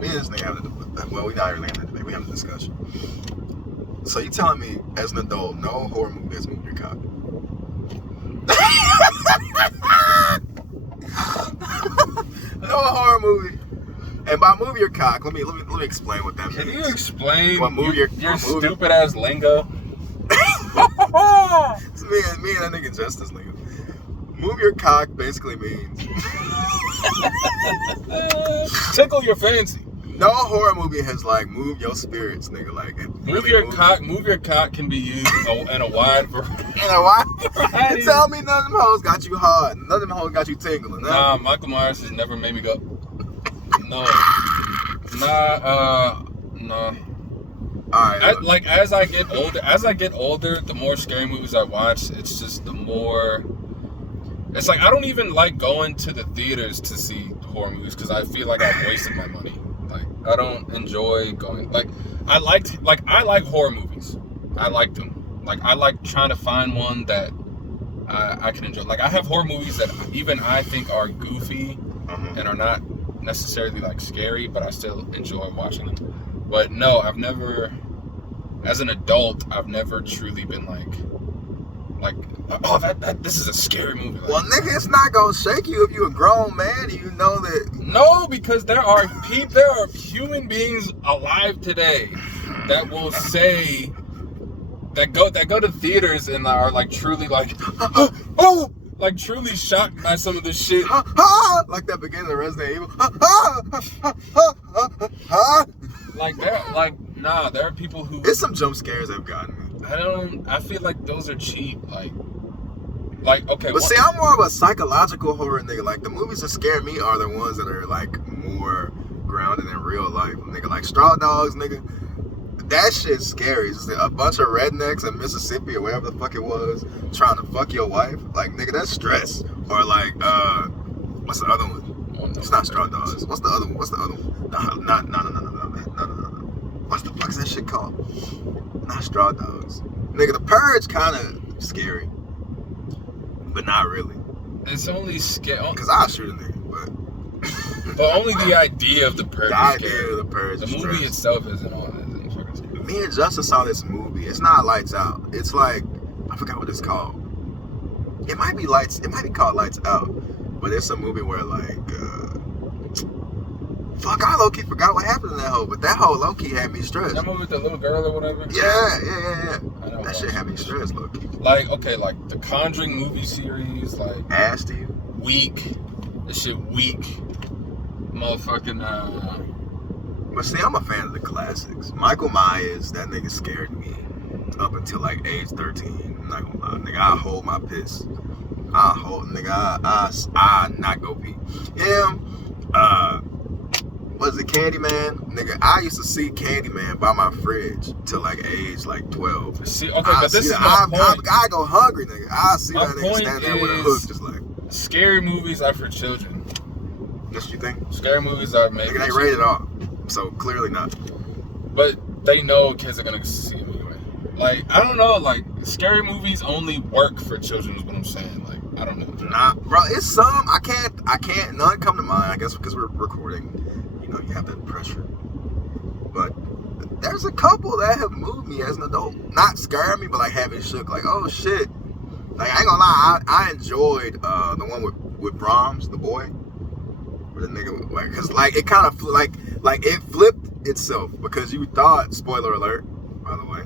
Me and this nigga having we not really having a debate. We having a discussion. So you telling me, as an adult, no horror movie has moved your cock? No horror movie. And by move your cock, let me explain what that means. Can you explain your stupid ass lingo? It's me and that nigga Justice nigga. Move your cock basically means tickle your fancy. No horror movie has like moved your spirits, nigga. Like move your cock can be used in a wide variety. You tell me none of them hoes got you hard. None of them hoes got you tingling. Nah, Michael Myers has never made me go. No. No. Alright. Like as I get older, the more scary movies I watch, it's just the more. It's like I don't even like going to the theaters to see horror movies because I feel like I've wasted my money. Like I don't enjoy going. Like I like horror movies. I like them. Like I like trying to find one that I can enjoy. Like I have horror movies that even I think are goofy and are not necessarily like scary, but I still enjoy watching them. But no, I've never, as an adult, I've never truly been like, oh, this is a scary movie. Like, well, nigga, it's not gonna shake you if you a grown man and you know that. No, because there are human beings alive today that will say that go to theaters and are like truly like, oh. Like truly shocked by some of the shit. Like that beginning of Resident Evil. There are people who. It's some jump scares I've gotten. I feel like those are cheap. Like okay. But see, I'm more of a psychological horror nigga. Like the movies that scare me are the ones that are like more grounded in real life. Nigga, like Straw Dogs, nigga. That shit's scary. It's a bunch of rednecks in Mississippi or wherever the fuck it was trying to fuck your wife. Like, nigga, that's stress. Or like, what's the other one? It's not Straw Dogs. What's the other one? No. What's the fuck's that shit called? Not Straw Dogs. Nigga, The Purge kind of scary. But not really. It's only scary. Because I'll shoot a nigga, but only the idea of The Purge is scary. Of The Purge. The movie itself isn't on it. Me and Justin saw this movie. It's not Lights Out. It's like, I forgot what it's called. It might be called Lights Out. But it's a movie where like, I low-key forgot what happened in that hoe. But that hoe low-key had me stressed. That movie with the little girl or whatever? Yeah. That shit had me stressed, low-key. Like, okay, like the Conjuring movie series, like. Ass to you? Weak. This shit weak. Motherfucking, But see, I'm a fan of the classics. Michael Myers, that nigga scared me up until like age 13. I'm not gonna lie, nigga. I hold my piss. I not go pee. Him, was it Candyman? Nigga, I used to see Candyman by my fridge till like age like 12. See, okay, but this is my point. I go hungry, nigga. I see that nigga stand there with a hook, just like. Scary movies are for children. That's what you think? Scary movies are maybe. Nigga, they rated R. So clearly not. But they know kids are gonna see them anyway. Like I don't know, like scary movies only work for children is what I'm saying. Like I don't know. Nah, bro, it's some I can't none come to mind, I guess because we're recording. You know, you have that pressure. But there's a couple that have moved me as an adult. Not scared me, but like having shook, like, oh shit. Like I ain't gonna lie, I enjoyed the one with Brahms, the boy. Where the nigga like, cause like it kind of like it flipped itself because you thought, spoiler alert, by the way,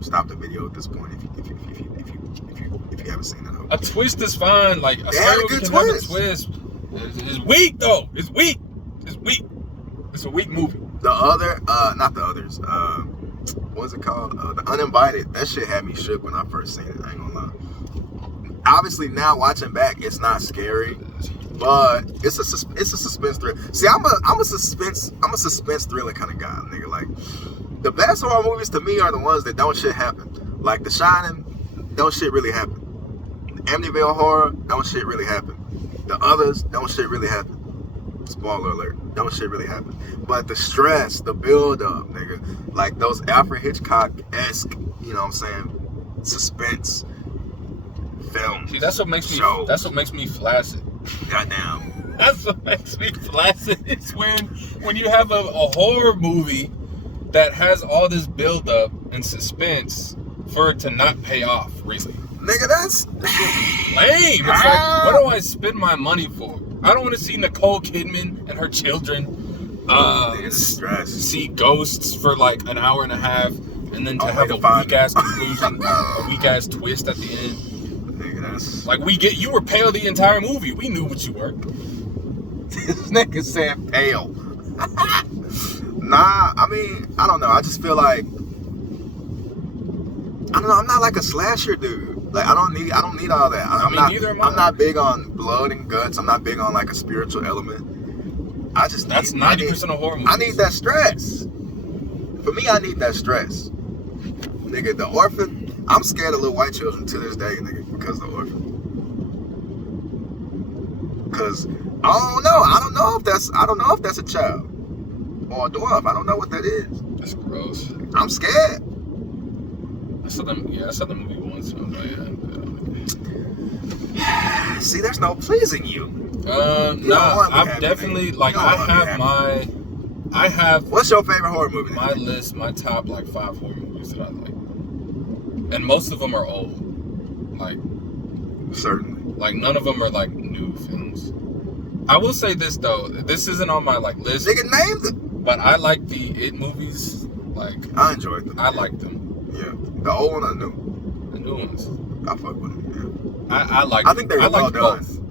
stop the video at this point if you haven't seen it. A twist is fine. Like a scary movie can have a twist. It's weak though. It's weak. It's a weak movie. The other, not the others. What was it called? The Uninvited. That shit had me shook when I first seen it. I ain't gonna lie. Obviously now watching back, it's not scary. But it's a suspense thriller. See, I'm a suspense thriller kind of guy, nigga. Like the best horror movies to me are the ones that don't shit happen. Like The Shining, don't shit really happen. Amityville Horror, don't shit really happen. The others, don't shit really happen. Spoiler alert, don't shit really happen. But the stress, the build up, nigga, like those Alfred Hitchcock-esque, you know what I'm saying, suspense films. See, that's what makes me flaccid. Goddamn. That's what makes me flaccid. It's when you have a horror movie that has all this build up and suspense for it to not pay off, really. Nigga, that's lame. It's like, what do I spend my money for? I don't want to see Nicole Kidman and her children see ghosts for like an hour and a half, and then to have a weak ass conclusion, a weak ass twist at the end. Nigga, that's like you were pale the entire movie. We knew what you were. This nigga said pale. Nah, I mean, I don't know. I just feel like I don't know. I'm not like a slasher dude. Like I don't need all that. I'm not big on blood and guts. I'm not big on like a spiritual element. That's 90% of horror movies. I need that stress. For me, I need that stress. Nigga, the Orphan. I'm scared of little white children to this day, nigga, because of the Orphan. Because I don't know if that's a child or a dwarf. I don't know what that is. That's gross. I'm scared. I saw the movie once. And I was like, see, there's no pleasing you. Nah, I've definitely I have. What's your favorite horror movie? My list, my top like 5 horror movies that I like, and most of them are old. Like, certainly. Like none of them are like new films. I will say this though, this isn't on my like list. Nigga, name them. But I like the It movies. Like I enjoyed them. I like them. Yeah, the old one I knew. The new ones. I fuck with them. Yeah. I like. I think they were well done. Both.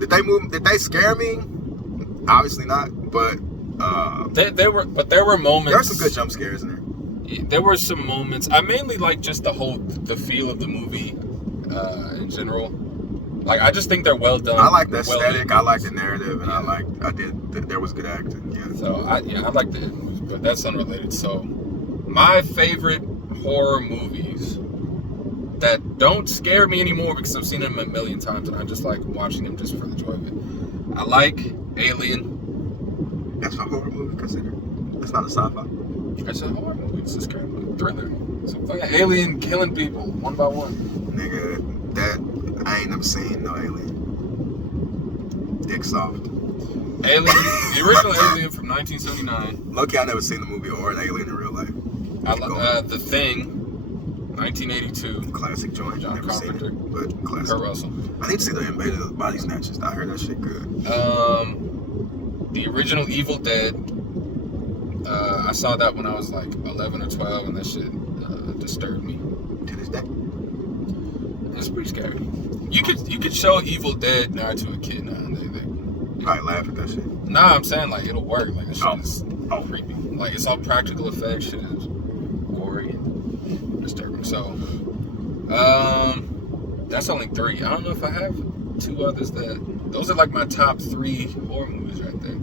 Did they scare me? Obviously not. But there were moments. There are some good jump scares in there. There were some moments. I mainly like just the feel of the movie in general. Like I just think they're well done. I like the aesthetic. I like the narrative, and there was good acting. Yeah. So I like the movies, but that's unrelated. So my favorite horror movies that don't scare me anymore because I've seen them a million times and I just like watching them just for the joy of it. I like Alien. That's a horror movie considered. It's not a sci-fi. It's a horror movie. It's a scary movie. Thriller. It's a fucking alien killing people one by one. Nigga, I ain't never seen no Alien. Dick soft. Alien, the original Alien from 1979. Lucky I never seen the movie or an Alien in real life. The Thing. 1982. Classic joint. John Never Carpenter. seen it, but classic. Kurt Russell. I need to see the Invader of Body Snatchers. I heard that shit good. The original Evil Dead. I saw that when I was like 11 or 12, and that shit disturbed me. To this day. It's pretty scary. You could show Evil Dead now to a kid now, and they probably laugh at that shit. Nah, I'm saying like it'll work. Like this shit is creepy. Like it's all practical effects. Shit is gory and disturbing. So, that's only 3. I don't know if I have 2 others those are like my top 3 horror movies right there.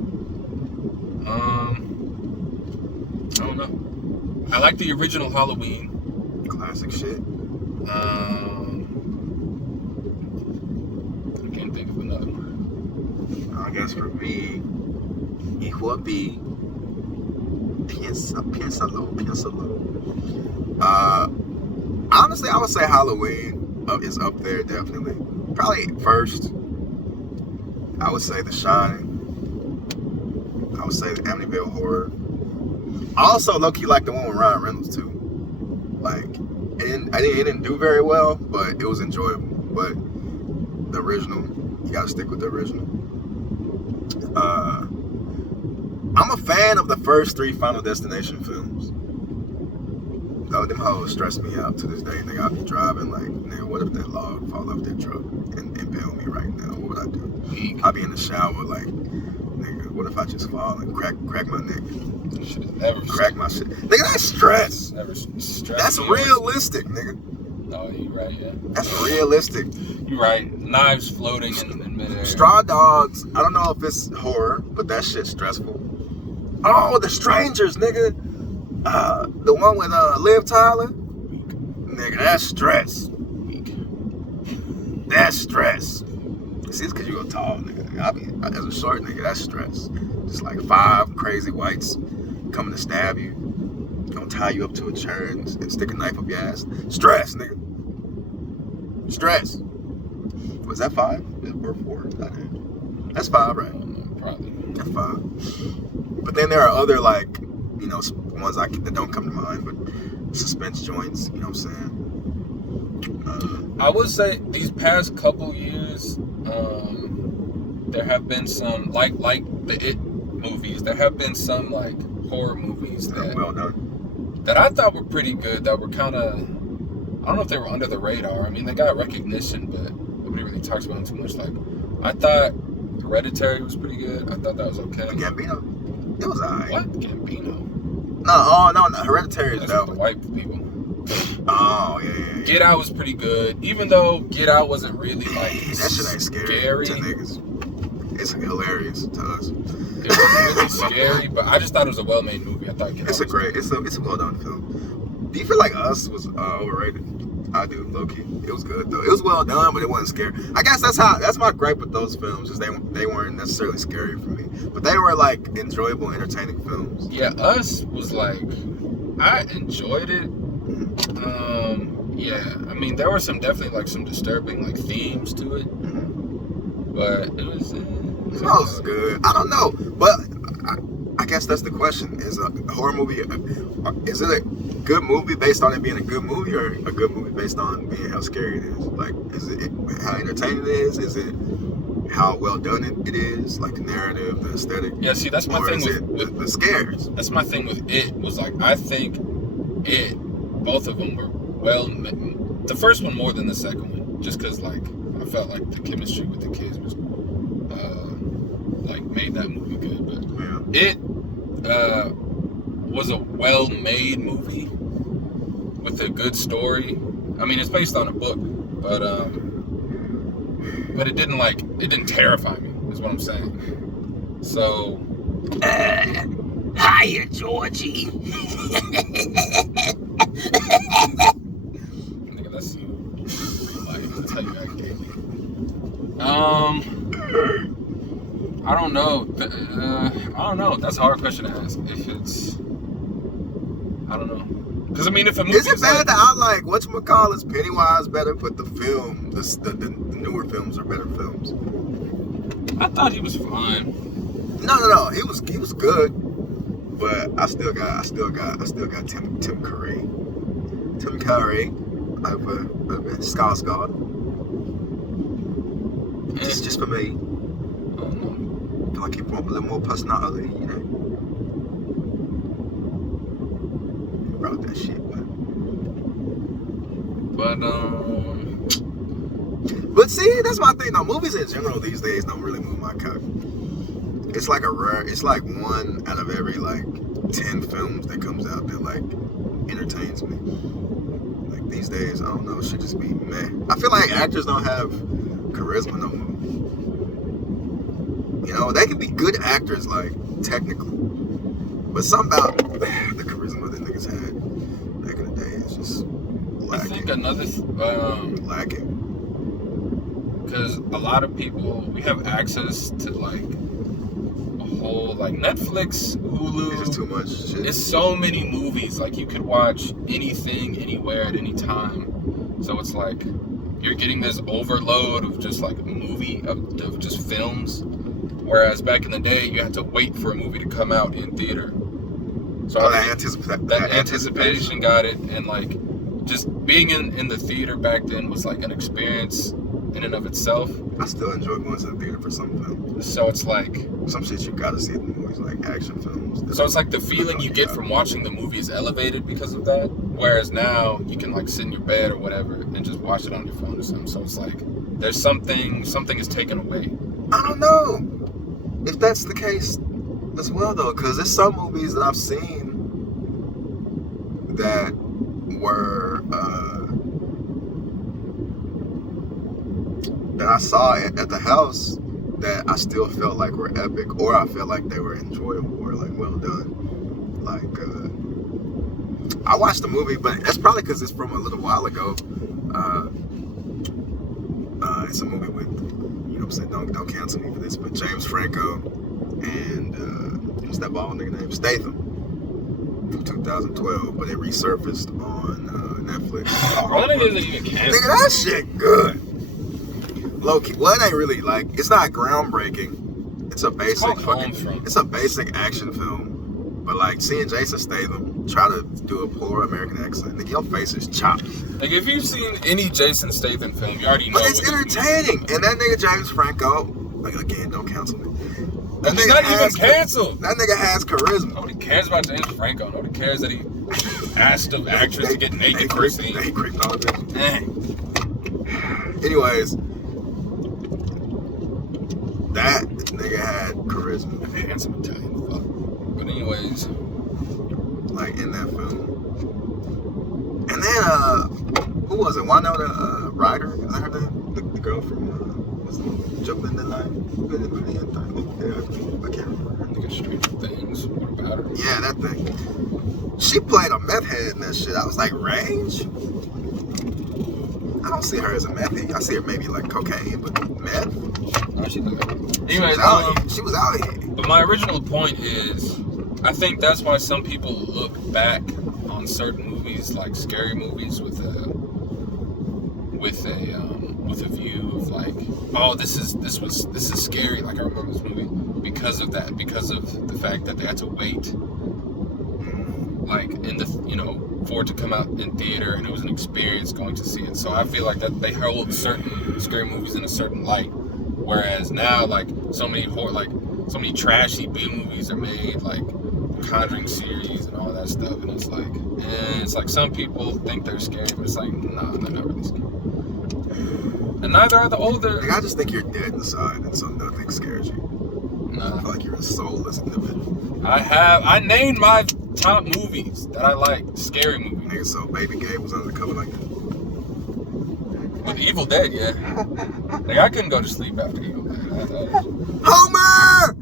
I don't know. I like the original Halloween. Classic shit. I can't think of another one. I guess for me, it would be Piénsalo. Honestly, I would say Halloween is up there definitely. Probably first. I would say The Shining. I would say the Amityville Horror. I also low-key like the one with Ryan Reynolds too. Like, it didn't do very well, but it was enjoyable. But the original, you gotta stick with the original. I'm a fan of the first 3 Final Destination films. Though them hoes stress me out to this day. Nigga, I'll be driving like, nigga, what if that log fall off that truck and impale me right now? What would I do? I'll be in the shower like, nigga, what if I just fall and crack my neck? Never crack my shit. Nigga, that's stress. Never stress. That's realistic, nigga. No, you right, yeah. That's realistic. You right. Knives floating in midair. Straw Dogs. I don't know if it's horror, but that shit's stressful. Oh, The Strangers, nigga. The one with Liv Tyler. Nigga, that's stress. That's stress. See, it's because you're a tall nigga. As a short nigga, that's stress. Just like 5 crazy whites coming to stab you, gonna tie you up to a chair and stick a knife up your ass. Stress, nigga. Stress. Was that 5? Or 4? That's 5, right? probably. That's fine. But then there are other, like, you know, ones that don't come to mind, but suspense joints, you know what I'm saying? I would say these past couple years, there have been some, like the It movies, there have been some, like, horror movies that well done. that I thought were pretty good, that were kind of, I don't know if they were under the radar. I mean, they got recognition, but nobody really talks about them too much. Like, I thought Hereditary was pretty good. I thought that was okay. Gambino? It was alright. What? Gambino? No, Hereditary is That's dope. with the white people. Oh, yeah. Get Out was pretty good, even though Get Out wasn't really, like, That shit ain't scary to niggas. It's hilarious to us. It wasn't really scary, but I just thought it was a well-made movie. I thought Get Out It's a well done film. Do you feel like Us was overrated? I do, low key. It was good though. It was well done, but it wasn't scary. I guess that's my gripe with those films, is they weren't necessarily scary for me, but they were like enjoyable, entertaining films. Yeah, Us was like, I enjoyed it. Yeah, I mean, there were definitely like some disturbing like themes to it, but it was. It was good. I don't know, but I guess that's the question: is a horror movie? Is it a good movie based on it being a good movie, or a good movie based on being how scary it is? Like, is it how entertaining it is? Is it how well done it is? Like the narrative, the aesthetic. Yeah, see, that's my thing with the scares. That's my thing with It. Was like, I think both of them were well. The first one more than the second one, just because like I felt like the chemistry with the kids was like made that movie good. But yeah. It was a well-made movie with a good story. I mean, it's based on a book, but it didn't terrify me, is what I'm saying. So, hiya, Georgie. nigga, that's you. Like, I'll tell you that game. I don't know. I don't know. That's a hard question to ask. If it's, I don't know. Because I mean, if a movie is it bad that I like whatchamacallit's Pennywise better, but the film, the newer films are better films? I thought he was fine. No. He was good, but I still got Tim Curry. Tim Curry over Skarsgård. Just for me. I don't know. I feel like he brought a little more personality, you know. About that shit, but see, that's my thing though. Movies in general these days don't really move my cock. It's like one out of every like 10 films that comes out that like entertains me. Like these days, I don't know, it should just be meh. I feel like actors don't have charisma no more. You know, they can be good actors, like technically, but something about the charisma that niggas had back in the day is just lacking. I think another lacking. Because a lot of people, we have access to like a whole like Netflix, Hulu. It's just too much shit. It's so many movies. Like you could watch anything, anywhere, at any time. So it's like you're getting this overload of just like a movie of just films. Whereas back in the day, you had to wait for a movie to come out in theater. So that anticipation got it, and like just being in the theater back then was like an experience in and of itself. I still enjoy going to the theater for some films. So it's like some shit you gotta see in the movies, like action films. So it's like the feeling you get from watching the movie is elevated because of that. Whereas now you can like sit in your bed or whatever and just watch it on your phone or something. So it's like there's something is taken away. I don't know if that's the case as well though, because there's some movies that I've seen that were that I saw at the house that I still felt like were epic, or I felt like they were enjoyable or like well done. Like I watched the movie, but that's probably because it's from a little while ago. It's a movie with, you know what I'm saying, don't cancel me for this, but James Franco and what's that bald nigga name? Statham from 2012, but it resurfaced on Netflix. That isn't even canceled. Nigga, that shit good. Low key. Well, it ain't really like, it's not groundbreaking. It's a basic called fucking. Homefront. It's a basic action film, but like seeing Jason Statham try to do a poor American accent, nigga, your face is chopped. Like if you've seen any Jason Statham film, you already know. But it's entertaining, and that nigga James Franco, like again, don't cancel me. That He's not even canceled. That nigga has charisma. Nobody cares about James Franco. Nobody cares that he asked of actors to get naked for a scene. They creeped all this. Anyways, that nigga had charisma. Handsome Italian fuck. But anyways, like in that film. And then who was it? Winona Ryder? Is that her name? The girl from Jumping in the Night. I can't remember. I think it's Stranger Things. What about her? Yeah, that thing. She played a meth head in that shit. I was like, range? I don't see her as a meth head. I see her maybe like cocaine, but meth? No, she looked like it. Anyways, she was out here. But my original point is, I think that's why some people look back on certain movies, like scary movies, with a view of like, oh, this is scary. Like I remember this movie because of that, because of the fact that they had to wait, like for it to come out in theater, and it was an experience going to see it. So I feel like that they hold certain scary movies in a certain light, whereas now like so many trashy B movies are made, like the Conjuring series and all that stuff, and it's like some people think they're scary, but it's like nah, they're not really scary. And neither are the older. Like, I just think you're dead inside, and so nothing scares you. Nah. I feel like you're a soulless individual. I named my top movies that I like, scary movies. Nigga, so Baby Gabe was undercover like that. With Evil Dead, yeah. Like I couldn't go to sleep after Evil Dead. Homer!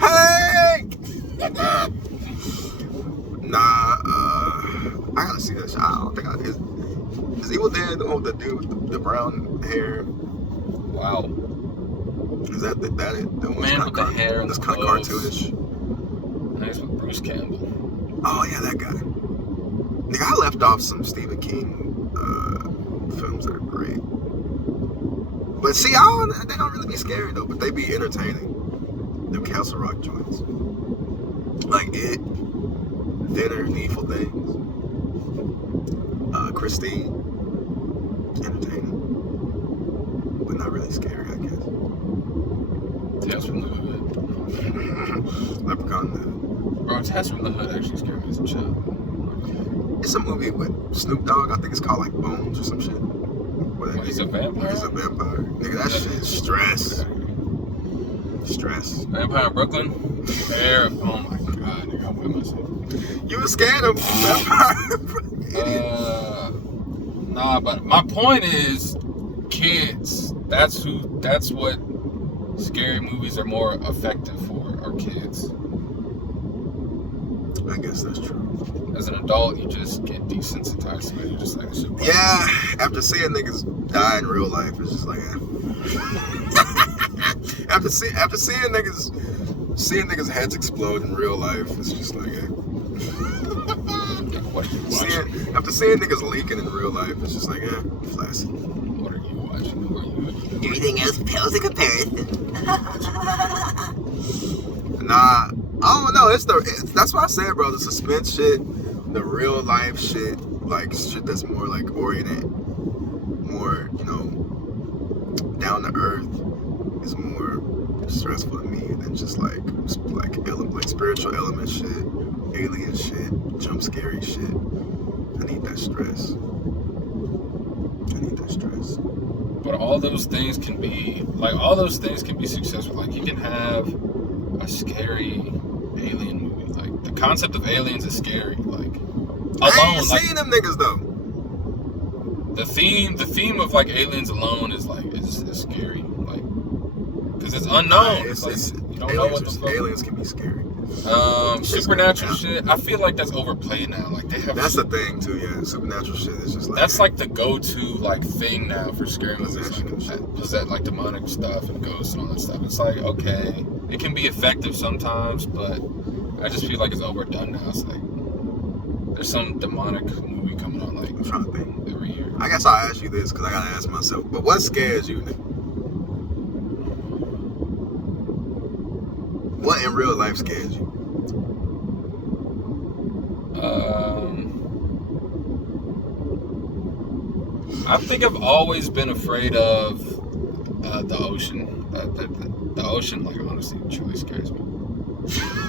Hank! Nah, I gotta see that shit. I don't think is Evil Dead the one with the dude with the brown hair? Wow. Is that the one Man with the hair and that's the kind of clothes. cartoonish? I think it's with Bruce Campbell. Oh yeah, that guy. Nigga, I left off some Stephen King films that are great. But see, they don't really be scary though, but they be entertaining. Them Castle Rock joints. Like It, Thinner, Needful Things, Christine. Entertaining. But not really scary, I guess. Tales from the Hood. Leprechaun the Hood. Bro, Tales from the Hood actually scared me as a child. It's a movie with Snoop Dogg. I think it's called like Bones or some shit. He's a vampire? He's a vampire. Nigga, that shit is stress. Stress. Vampire in Brooklyn? Oh my god, nigga, I'll put myself. You were scared of vampire? Nah, but my point is, kids. That's what scary movies are more effective for, are kids. I guess that's true. As an adult, you just get desensitized to it. You're just like, shit. Yeah, after seeing niggas die in real life, it's just like, after seeing niggas heads explode in real life, it's just like, after seeing niggas leaking in real life, it's just like, flaccid. What are you watching? Everything else pales in comparison. Nah, I don't know. That's why I said, bro, the suspense shit, the real life shit, like shit that's more like oriented, more, down to earth, is more stressful to me than just like spiritual element shit, alien shit, jump scary shit. I need that stress. But all those things can be successful. Like you can have a scary alien movie. Like the concept of aliens is scary. Like alone. I ain't seen them niggas though. The theme of like aliens alone is scary. Like because it's unknown. You don't know what the fuck. Aliens can be scary. Supernatural shit. I feel like that's overplayed now. Like they have. That's the thing too. Yeah, supernatural shit is just like. That's like the go-to like thing now for scary movies. Like demonic stuff and ghosts and all that stuff. It's like okay, it can be effective sometimes, but I just feel like it's overdone now. It's like there's some demonic movie coming on like I'm trying to think every year. I guess I'll ask you this because I gotta ask myself. But what scares you? real life scares you? I think I've always been afraid of the ocean. The ocean, like, honestly, truly scares me.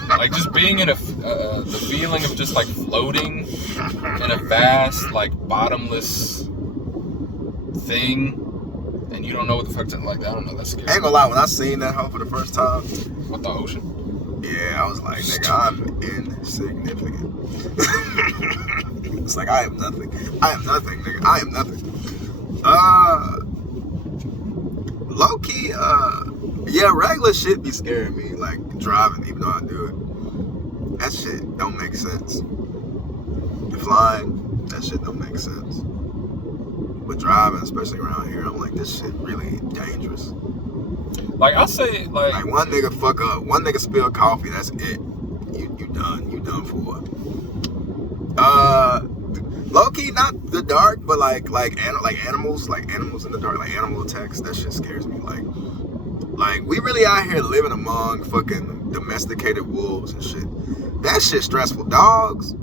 Like, just being in the feeling of just, like, floating in a vast, like, bottomless thing, and you don't know what the fuck's in, like, I don't know, that's scary. I ain't gonna lie, when I seen that hoe for the first time, What, the ocean? yeah, I was like, nigga, I'm insignificant. It's like, I am nothing. I am nothing, nigga. I am nothing. Low key, yeah, regular shit be scaring me, like driving, even though I do it. That shit don't make sense. Flying, that shit don't make sense. But driving, especially around here, I'm like, this shit really dangerous. Like, I say, Like one nigga fuck up, one nigga spill coffee, that's it. You done. You done for. Low key, not the dark, but like animals in the dark, like animal attacks. That shit scares me. Like we really out here living among fucking domesticated wolves and shit. That shit stressful. Dogs,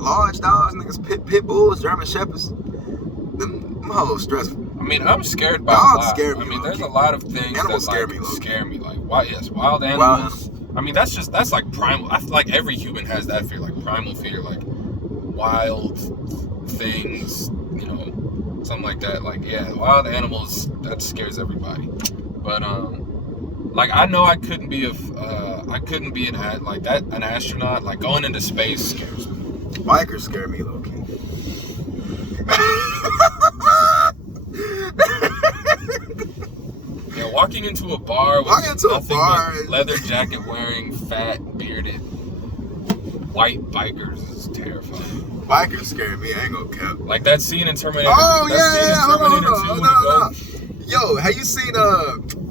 large dogs, niggas, pit bulls, German shepherds. Them hoes stressful. I mean, I'm scared by Dogs a lot. scare me, I mean, low there's key. a lot of things Animals that scare like, me, low key. scare me. Like, wild animals. I mean, that's like primal. I feel like every human has that fear, like primal fear, like wild things, you know, something like that. Like, yeah, wild animals, that scares everybody. But like, I know I couldn't be an astronaut. Like, going into space scares me. Bikers scare me, low key. Yeah, walking into a bar with Walking into a nothing bar but leather jacket wearing, fat, bearded, white bikers is terrifying. Bikers scare me. I ain't gonna cap. Like that scene in Terminator. Oh that yeah, scene in hold Terminator 2 on. when No. he goes. Yo, have you seen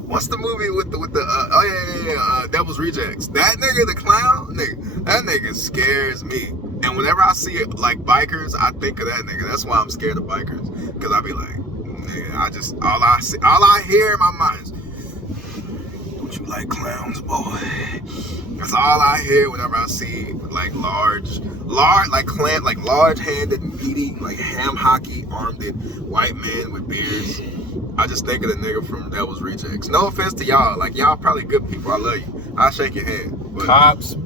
what's the movie with the Devil's Rejects? That nigga, the clown, nigga, that nigga scares me. And whenever I see it, like bikers, I think of that nigga. That's why I'm scared of bikers, because I be like, nigga, all I hear in my mind is, don't you like clowns, boy? That's all I hear whenever I see like large-handed, meaty, like ham hockey armed white men with beards. I just think of the nigga from Devil's Rejects. No offense to y'all, like y'all probably good people. I love you. I'll shake your hand. But Cops.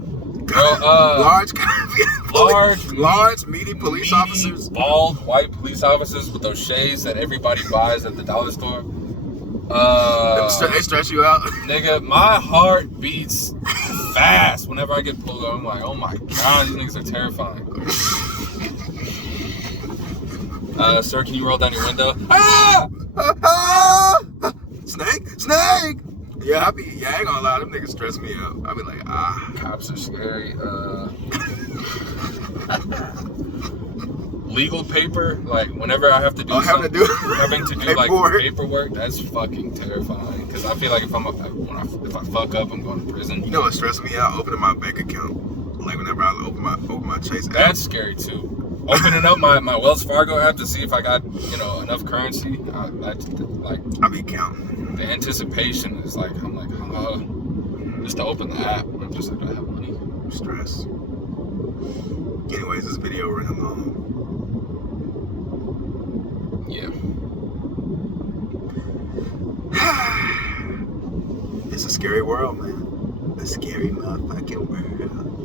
large, meaty police officers. Bald white police officers with those shades that everybody buys at the dollar store. They stretch you out. Nigga, my heart beats fast whenever I get pulled over. I'm like, oh my god, these niggas are terrifying. Sir, can you roll down your window? Ah! Snake! Yeah, I ain't gonna lie, them niggas stress me out. I be like, Cops are scary. Legal paper, like whenever I have to do having to do like paperwork, that's fucking terrifying. Because I feel like if I fuck up, I'm going to prison. You know what stresses me out? Opening my bank account. Like whenever I open my Chase app. That's scary too. Opening up my Wells Fargo app to see if I got enough currency. I be counting. The anticipation is like, I'm like, just to open the app. I'm just like, I have money. Stress. Anyways, this video running long. Yeah. It's a scary world, man. A scary motherfucking world.